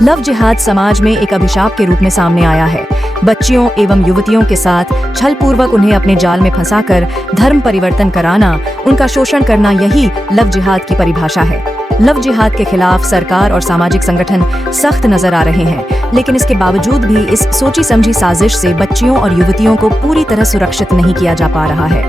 Love जिहाद समाज में एक अभिशाप के रूप में सामने आया है। बच्चियों एवं युवतियों के साथ छलपूर्वक उन्हें अपने जाल में फंसाकर धर्म परिवर्तन कराना, उनका शोषण करना, यही लव जिहाद की परिभाषा है। लव जिहाद के खिलाफ सरकार और सामाजिक संगठन सख्त नजर आ रहे हैं, लेकिन इसके बावजूद भी इस सोची समझी साजिश से बच्चियों और युवतियों को पूरी तरह सुरक्षित नहीं किया जा पा रहा है।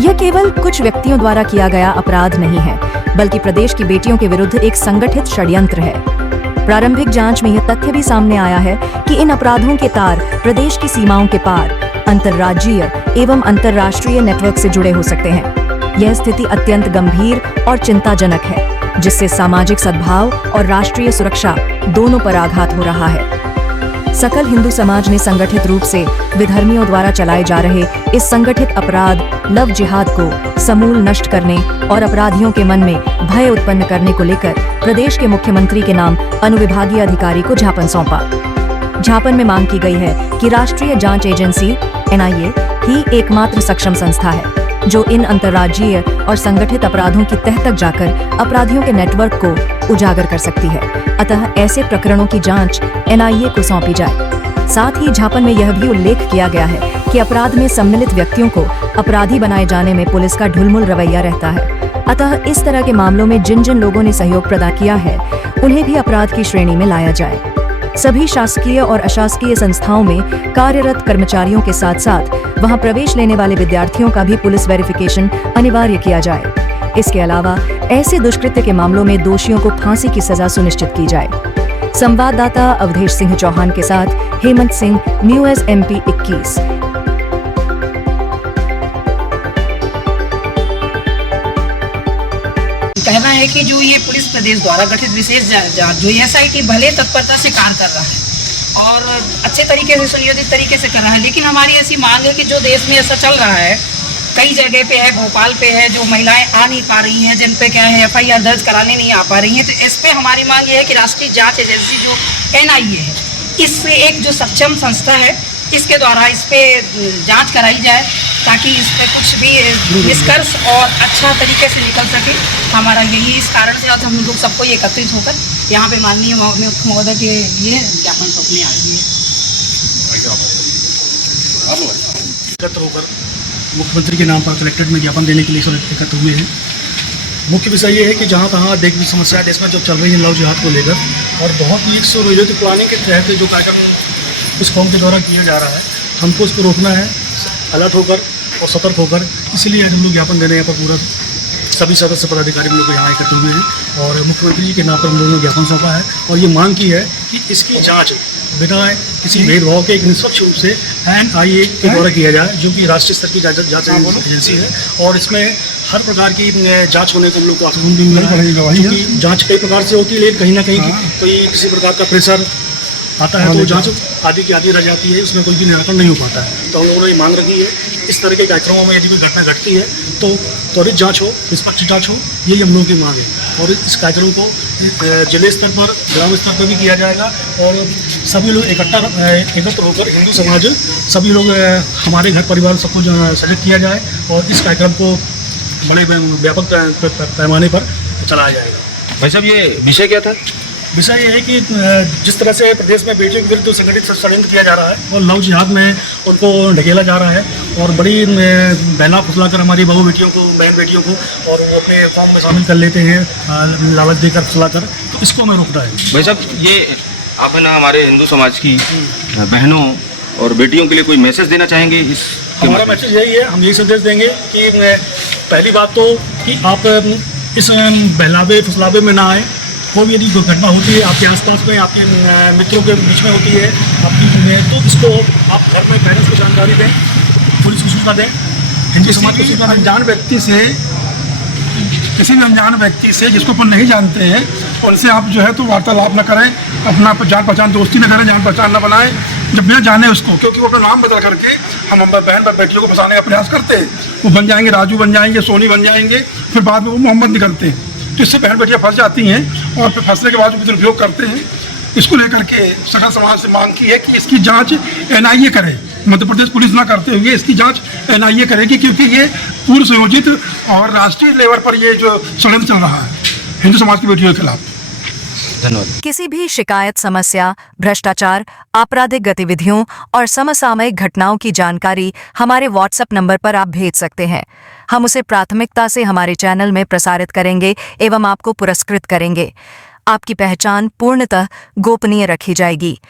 यह केवल कुछ व्यक्तियों द्वारा किया गया अपराध नहीं है, बल्कि प्रदेश की बेटियों के विरुद्ध एक संगठित षड्यंत्र है। प्रारंभिक जांच में यह तथ्य भी सामने आया है कि इन अपराधों के तार प्रदेश की सीमाओं के पार अंतर्राज्यीय एवं अंतर्राष्ट्रीय नेटवर्क से जुड़े हो सकते हैं। यह स्थिति अत्यंत गंभीर और चिंताजनक है, जिससे सामाजिक सद्भाव और राष्ट्रीय सुरक्षा दोनों पर आघात हो रहा है। सकल हिंदू समाज ने संगठित रूप से विधर्मियों द्वारा चलाए जा रहे इस संगठित अपराध लव जिहाद को समूल नष्ट करने और अपराधियों के मन में भय उत्पन्न करने को लेकर प्रदेश के मुख्यमंत्री के नाम अनुविभागीय अधिकारी को ज्ञापन सौंपा। ज्ञापन में मांग की गई है कि राष्ट्रीय जांच एजेंसी NIA ही एकमात्र सक्षम संस्था है जो इन अंतर्राज्यीय और संगठित अपराधों की तह तक जाकर अपराधियों के नेटवर्क को उजागर कर सकती है। अतः ऐसे प्रकरणों की जांच NIA को सौंपी जाए। साथ ही ज्ञापन में यह भी उल्लेख किया गया है कि अपराध में सम्मिलित व्यक्तियों को अपराधी बनाए जाने में पुलिस का ढुलमुल रवैया रहता है। अतः इस तरह के मामलों में जिन जिन लोगों ने सहयोग प्रदान किया है, उन्हें भी अपराध की श्रेणी में लाया जाए। सभी शासकीय और अशासकीय संस्थाओं में कार्यरत कर्मचारियों के साथ साथ वहां प्रवेश लेने वाले विद्यार्थियों का भी पुलिस वेरिफिकेशन अनिवार्य किया जाए। इसके अलावा ऐसे दुष्कृत्य के मामलों में दोषियों को फांसी की सजा सुनिश्चित की जाए। संवाददाता अवधेश सिंह चौहान के साथ हेमंत सिंह, न्यूज़ MP 21। कहना है कि जो ये पुलिस प्रदेश द्वारा गठित विशेष जांच जो SIT भले तत्परता से कार्य कर रहा है और अच्छे तरीके से सुनियोजित तरीके से कर रहा है, लेकिन हमारी ऐसी मांग है कि जो देश में ऐसा चल रहा है, कई जगह पे है, भोपाल पे है, जो महिलाएं आ नहीं पा रही हैं, जिन पे क्या है FIR दर्ज कराने नहीं आ पा रही हैं, तो इस पे हमारी मांग ये है कि राष्ट्रीय जाँच एजेंसी जो NIA है, इससे एक जो सक्षम संस्था है, इसके द्वारा इस पे जांच कराई जाए ताकि इस पे कुछ भी निष्कर्ष और अच्छा तरीके से निकल सके। हमारा यही इस कारण से आज हम लोग सबको एकत्रित होकर यहाँ पे माननीय मुख्य महोदय के लिए ज्ञापन सौंपने आए हैं। एकत्र होकर मुख्यमंत्री के नाम पर कलेक्ट्रेट में ज्ञापन देने के लिए एकत्र हुए हैं। मुख्य विषय ये है कि जहाँ तहाँ देश में समस्या देश में जो चल रही है लव जिहाद को लेकर, और बहुत ही सुनियोजित प्लानिंग के तहत जो कार्यक्रम इस कौम के द्वारा किया जा रहा है, हमको इसको रोकना है अलर्ट होकर और सतर्क होकर। इसलिए हम लोग ज्ञापन देने यहाँ पर पूरा सभी सदस्य पदाधिकारी हम लोग यहाँ एकत्र हुए हैं और मुख्यमंत्री जी के नाम पर हम लोगों ने ज्ञापन सौंपा है और ये मांग की है कि इसकी जांच बिना किसी भेदभाव के एक निष्पक्ष रूप से NIA के द्वारा किया जाए, जो कि राष्ट्रीय स्तर की जांच एजेंसी है। और इसमें हर प्रकार की जांच होने को हम लोग को आश्वासन भी मिला है, क्योंकि जांच कई प्रकार से होती है, लेकिन कहीं ना कहीं कोई किसी प्रकार का प्रेशर आता है तो जांच आदि की आदि रह जाती है, उसमें कोई भी निराकरण नहीं हो पाता है। तो हम लोगों ने ये मांग रखी है, इस तरह के कार्यक्रमों में यदि कोई घटना घटती है तो त्वरित जांच हो, निष्पक्ष जांच हो, यही हम लोगों की मांग है। और इस कार्यक्रम को जिले स्तर पर, ग्राम स्तर पर भी किया जाएगा और सभी लोग एकत्र होकर हिंदू समाज, सभी लोग हमारे घर परिवार सबको सजग किया जाए और इस कार्यक्रम को बड़े व्यापक पैमाने पर चलाया जाएगा। भाई साहब, ये विषय क्या था? विषय ये है कि जिस तरह से प्रदेश में बेटियों के विरुद्ध संगठित षड्यंत्र किया जा रहा है और लव जिहाद में उनको ढकेला जा रहा है और बड़ी बहला फुसला कर हमारी बहू बेटियों को, बहन बेटियों को और वो अपने कौम में शामिल कर लेते हैं, लालच देकर फुसला कर, तो इसको हमें रोकना है। भाई साहब, ये आप है ना हमारे हिंदू समाज की बहनों और बेटियों के लिए कोई मैसेज देना चाहेंगे? इस हमारा मैसेज यही है, हम यही संदेश देंगे कि पहली बात तो कि आप इस बहलावे फुसलावे में ना आए। कोई भी यदि दुर्घटना होती है आपके आसपास में, आपके मित्रों के बीच में होती है आपकी, तो इसको आप घर में पेरेंट्स को जानकारी दें, पुलिस को सूचना दें, हिंदू समाज को सूचना दें। अनजान व्यक्ति से, किसी भी अनजान व्यक्ति से जिसको अपन नहीं जानते हैं, उनसे आप जो है तो वार्तालाप न करें, अपना जान पहचान दोस्ती न करें, जान पहचान न बनाएं जब बिना जाने उसको, क्योंकि वो अपना नाम बदल करके हम बहन बेटियों को फंसाने का प्रयास करते हैं। वो बन जाएंगे, राजू बन जाएंगे, सोनी बन जाएंगे, फिर बाद में वो मोहम्मद निकलते हैं, तो इससे बहन बेटियाँ फंस जाती हैं और फिर फंसने के बाद वो दुरुपयोग करते हैं। इसको लेकर के सकल समाज से मांग की है कि इसकी जांच NIA करे, मध्य प्रदेश पुलिस ना करते हुए इसकी जांच NIA करेगी, क्योंकि ये पूर्व संयोजित और राष्ट्रीय लेवल पर ये जो षड्यंत्र चल रहा है हिंदू समाज की बेटियों के खिलाफ। धन्यवाद। किसी भी शिकायत, समस्या, भ्रष्टाचार, आपराधिक गतिविधियों और समसामयिक घटनाओं की जानकारी हमारे व्हाट्सएप नंबर पर आप भेज सकते हैं। हम उसे प्राथमिकता से हमारे चैनल में प्रसारित करेंगे एवं आपको पुरस्कृत करेंगे। आपकी पहचान पूर्णतः गोपनीय रखी जाएगी।